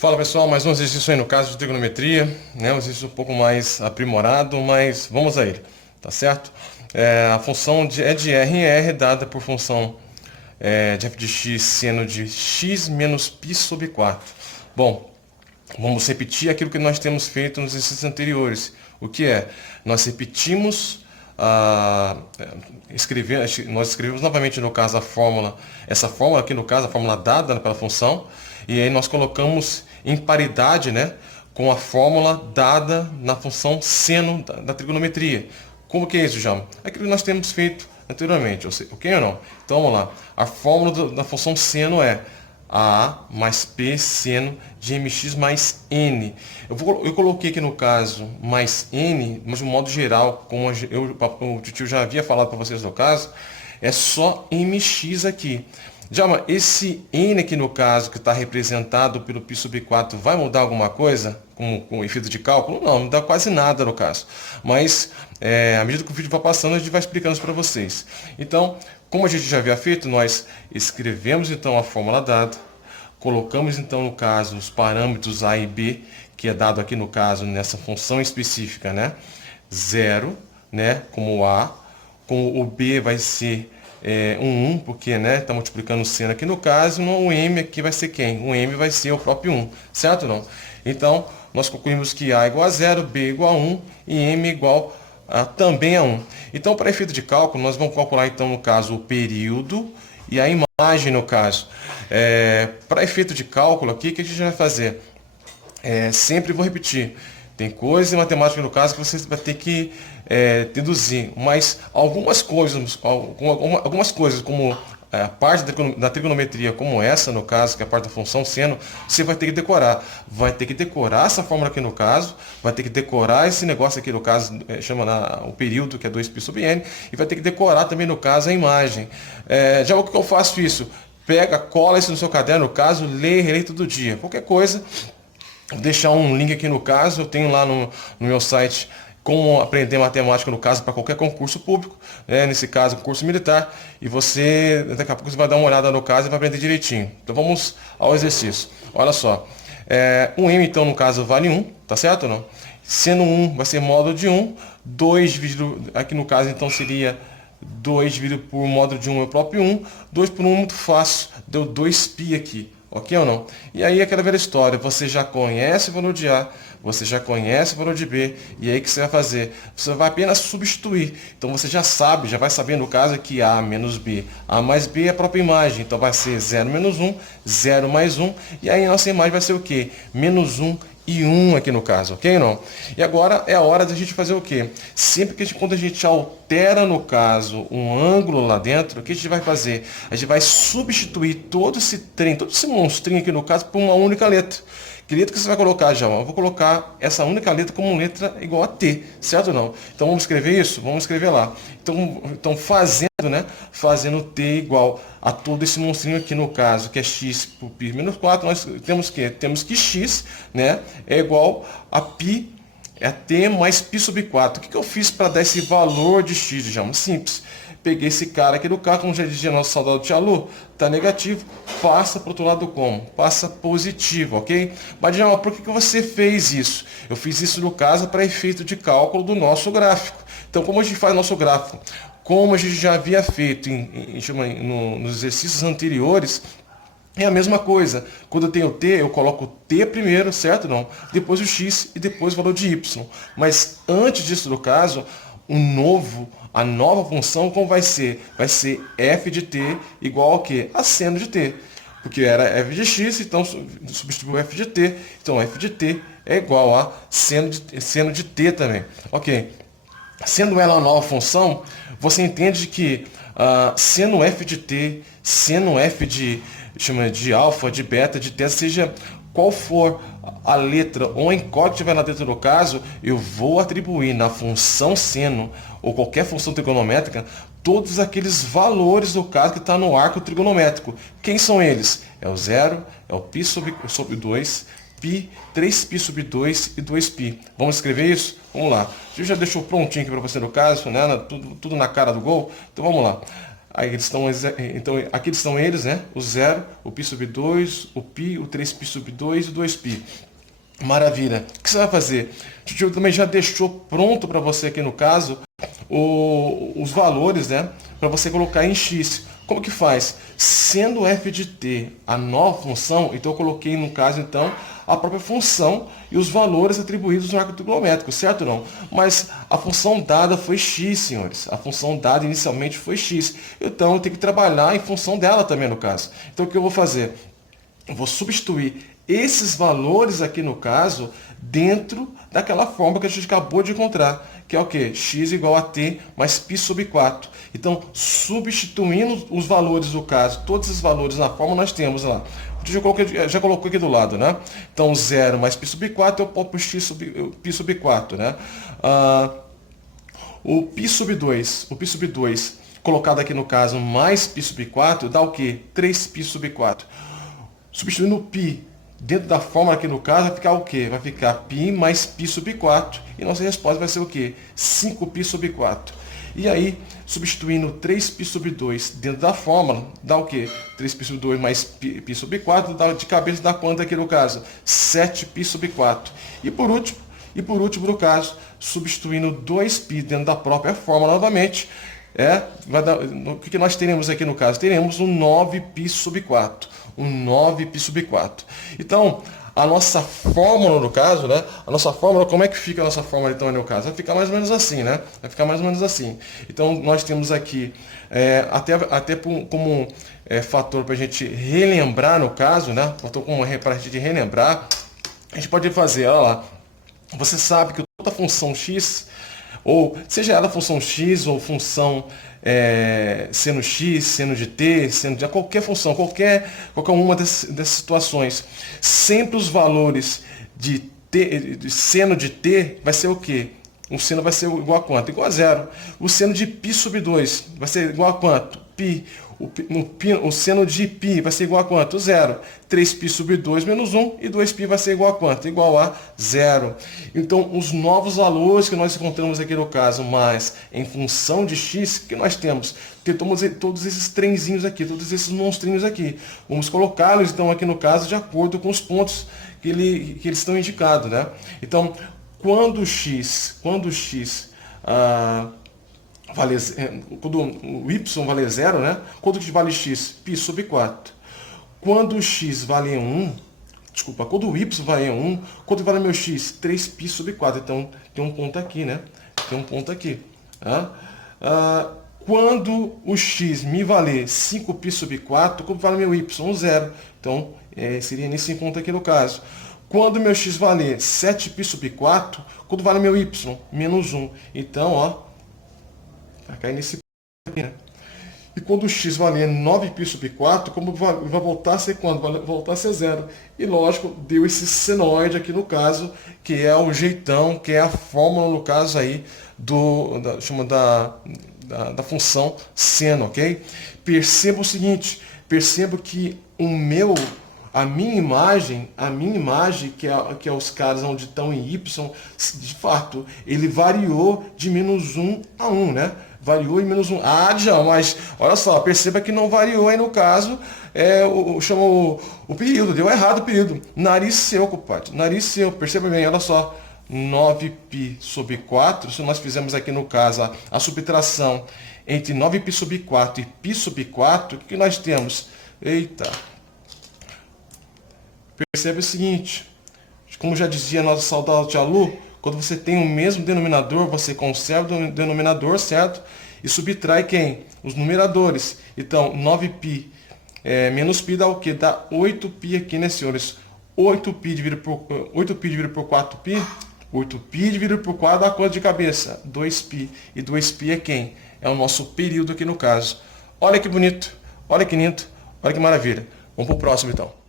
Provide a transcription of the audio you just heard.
Fala pessoal, mais um exercício aí no caso de trigonometria, né? Um exercício um pouco mais aprimorado, mas vamos a ele, tá certo? A função é de R em R, dada por função de f de x seno de x menos π sobre 4. Bom, vamos repetir aquilo que nós temos feito nos exercícios anteriores. O que é? Nós repetimos, nós escrevemos novamente no caso a fórmula, essa fórmula aqui no caso, a fórmula dada pela função, e aí nós colocamos em paridade, né, com a fórmula dada na função seno da trigonometria. Como que é isso, João? Aquilo que nós temos feito anteriormente, ok ou não? Então vamos lá. A fórmula da função seno é a mais P seno de mx mais n. Eu coloquei aqui no caso mais n, mas de um modo geral, como o tio já havia falado para vocês no caso, é só mx aqui. Djalma, esse n aqui no caso, que está representado pelo π sobre 4, vai mudar alguma coisa com o efeito de cálculo? Não, não dá quase nada no caso. Mas, à medida que o vídeo vai passando, a gente vai explicando isso para vocês. Então, como a gente já havia feito, nós escrevemos então a fórmula dada, colocamos então no caso os parâmetros a e b, que é dado aqui no caso nessa função específica, né? 0, né, como a, com o b vai ser 1, porque está multiplicando o seno aqui no caso, o m aqui vai ser quem? O m vai ser o próprio 1, certo ou não? Então, nós concluímos que a igual a 0, b igual a 1 e m igual também a 1. Então, para efeito de cálculo, nós vamos calcular então no caso o período e a imagem no caso. Para efeito de cálculo aqui, o que a gente vai fazer? Sempre vou repetir. Tem coisas em matemática no caso que você vai ter que deduzir, mas algumas coisas como a parte da trigonometria, como essa no caso, que é a parte da função seno, você vai ter que decorar. Vai ter que decorar essa fórmula aqui no caso, vai ter que decorar esse negócio aqui no caso, chama o período, que é 2π sobre n, e vai ter que decorar também no caso a imagem. Já o que eu faço isso? Pega, cola isso no seu caderno, no caso, lê e relê todo dia. Qualquer coisa, vou deixar um link aqui no caso, eu tenho lá no meu site como aprender matemática no caso para qualquer concurso público, né? Nesse caso concurso militar, e você daqui a pouco você vai dar uma olhada no caso e vai aprender direitinho. Então vamos ao exercício. Olha só, um m então no caso vale 1, tá certo ou não? Sendo 1 vai ser módulo de 1, 2 dividido, aqui no caso então seria 2 dividido por módulo de 1 é o próprio 1, 2 por 1 muito fácil, deu 2π aqui. Ok ou não? E aí aquela velha história, você já conhece o valor de A, você já conhece o valor de B, e aí o que você vai fazer? Você vai apenas substituir. Então você já sabe, já vai saber no caso que A menos B. A mais B é a própria imagem, então vai ser 0 menos 1, 0 mais 1, e aí a nossa imagem vai ser o quê? Menos 1 e 1 aqui no caso, ok ou não? E agora é a hora da gente fazer o quê? Sempre que quando a gente altera no caso um ângulo lá dentro, o que a gente vai fazer? A gente vai substituir todo esse monstrinho aqui no caso por uma única letra. Que letra que você vai colocar, já? Eu vou colocar essa única letra como letra igual a T, certo ou não? Então vamos escrever isso? Vamos escrever lá. Então fazendo T igual a todo esse monstrinho aqui no caso, que é x por π menos 4, nós temos que? Temos que x, né, é igual a π, é T mais π sobre 4. O que eu fiz para dar esse valor de x, já? Simples. Peguei esse cara aqui do carro, como já dizia nosso saudado Tia Lu, está negativo, passa para o outro lado como? Passa positivo, ok? Mas, Djalma, por que você fez isso? Eu fiz isso no caso para efeito de cálculo do nosso gráfico. Então, como a gente faz nosso gráfico? Como a gente já havia feito nos exercícios anteriores, é a mesma coisa. Quando eu tenho T, eu coloco T primeiro, certo? Não. Depois o X e depois o valor de Y. Mas antes disso, no caso, a nova função como vai ser? Vai ser f de t igual ao quê? A seno de t. Porque era f de x, então substituiu f de t. Então f de t é igual a seno de t também. Ok. Sendo ela uma nova função, você entende que seno f de t, seno f de alfa, de beta, de θ, seja qual for a letra ou a incógnita que tiver lá dentro do caso, eu vou atribuir na função seno ou qualquer função trigonométrica todos aqueles valores do caso que está no arco trigonométrico. Quem são eles? É o 0, é o π sobre 2, π, 3π sobre 2 e 2π. Vamos escrever isso? Vamos lá. Eu já deixou prontinho aqui para você no caso, né? Tudo na cara do gol. Então vamos lá. Aí eles estão, então, aqui estão eles, né? O 0, o π sub 2, o π, o 3π sub 2 e o 2π. Maravilha. O que você vai fazer? O tio também já deixou pronto para você aqui no caso os valores, né? Para você colocar em x. Como que faz? Sendo f de t a nova função, então eu coloquei no caso então a própria função e os valores atribuídos no arco trigonométrico, certo ou não? Mas a função dada foi x, senhores. A função dada inicialmente foi x. Então eu tenho que trabalhar em função dela também no caso. Então o que eu vou fazer? Eu vou substituir esses valores aqui no caso dentro daquela forma que a gente acabou de encontrar, que é o quê? X igual a t mais π sub 4. Então, substituindo os valores do caso, todos esses valores na fórmula nós temos lá. Já colocou aqui do lado, né? Então, 0 mais π sub 4 eu posso para π sub 4, né? O π sub 2 colocado aqui no caso mais π sub 4 dá o quê? 3π sub 4. Substituindo o π dentro da fórmula aqui no caso vai ficar o quê? Vai ficar π mais π sub 4. E nossa resposta vai ser o quê? 5π sub 4. E aí, substituindo 3π sub 2 dentro da fórmula, dá o quê? 3π sub 2 mais π sub 4, dá, de cabeça dá quanto aqui no caso? 7π sub 4. E por último no caso, substituindo 2π dentro da própria fórmula novamente, o que nós teremos aqui no caso? Teremos um 9π sub 4. Um 9π sub 4. Então, a nossa fórmula no caso, né? A nossa fórmula, como é que fica a nossa fórmula então no caso? Vai ficar mais ou menos assim, né? Vai ficar mais ou menos assim. Então, nós temos aqui, até como fator para a gente relembrar no caso, né? Fator como para a gente relembrar, a gente pode fazer, olha lá. Você sabe que toda função x, ou seja ela função x ou função seno x, seno de t, seno de qualquer função, qualquer uma dessas situações, sempre os valores de seno de t vai ser o quê? O seno vai ser igual a quanto? Igual a 0. O seno de π sub 2 vai ser igual a quanto? Π. O seno de π vai ser igual a quanto? 0. 3π sub 2 menos 1 e 2π vai ser igual a quanto? Igual a 0. Então, os novos valores que nós encontramos aqui no caso, mas em função de x, que nós temos? Temos todos esses trenzinhos aqui, todos esses monstrinhos aqui. Vamos colocá-los, então, aqui no caso, de acordo com os pontos que eles estão indicados, né? Então, quando o y vale 0, né? Quando vale x? Π sub 4. Quando o x vale 1, quando o y vale 1, quanto vale meu x? 3π sub 4. Então, tem um ponto aqui, né? Tem um ponto aqui. Tá? Quando o x me valer 5π sub 4, quanto vale meu y? 0. Então, seria nesse ponto aqui no caso. Quando meu x valer 7π sub 4, quanto vale meu y? Menos 1. Então, ó, vai cair nesse ponto aqui, né? E quando o x valer 9π sub 4, como vai voltar a ser quando? Vai voltar a ser 0. E lógico, deu esse senoide aqui no caso, que é o jeitão, que é a fórmula no caso aí da função seno, ok? Perceba o seguinte, perceba que a minha imagem, que é os caras onde estão em y, de fato, ele variou de menos 1 a 1, né? Variou em menos 1. Ah, Djão, mas olha só, perceba que não variou aí no caso, chamou o período, deu errado o período. Nariz seu, compadre, nariz seu, perceba bem, olha só. 9π sub 4, se nós fizermos aqui no caso a subtração entre 9π sub 4 e π sub 4, o que nós temos? Eita! Percebe o seguinte, como já dizia nosso saudoso tia Lu, quando você tem o mesmo denominador, você conserva o denominador, certo? E subtrai quem? Os numeradores. Então, 9π menos π dá o quê? Dá 8π aqui, né, senhores? 8π dividido por 4π, 8π dividido por 4 dá quanto de cabeça? 2π. E 2π é quem? É o nosso período aqui no caso. Olha que bonito, olha que lindo, olha que maravilha. Vamos para o próximo então.